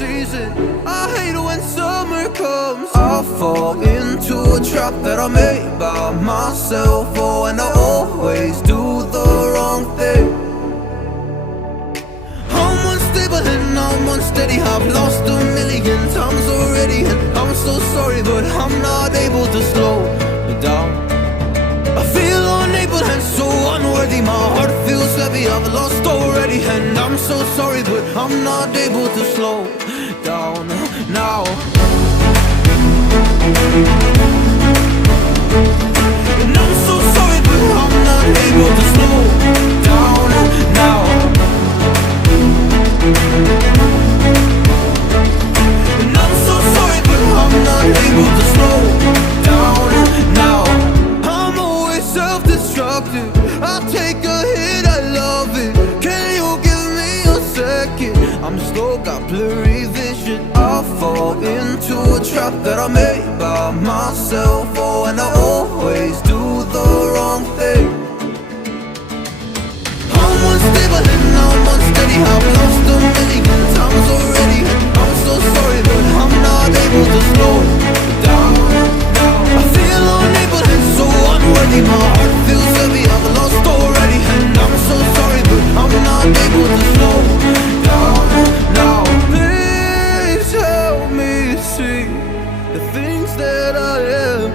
season. I hate when summer comes. I fall into a trap that I made by myself. Oh, and I always do the wrong thing. I'm unstable and I'm unsteady. I've lost a million times already, and I'm so sorry, but I'm not able to slow down. I feel unable and so unworthy. My heart feels heavy, I've lost already, and I'm so sorry, but I'm not able to slow down now. And I'm so sorry, but I'm not able to slow down now. And I'm so sorry, but I'm not able to slow down now. I'm always self-destructive. I take a hit, I love it. Can you give me a second? I'm slow, got blurry vision. I fall into a trap that I made by myself. Oh, and I always do the wrong thing. I'm unstable and I'm unsteady. I've lost a million times already, and I'm so sorry, but I'm not able to slow down. I feel unable and so unworthy. My heart feels heavy, I've lost already, and I'm so sorry, but I'm not able to slow down now. Please help me see the things that I am.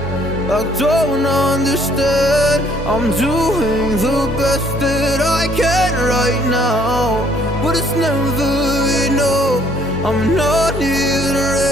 I don't understand. I'm doing the best that I can right now, but it's never enough. I'm not even ready.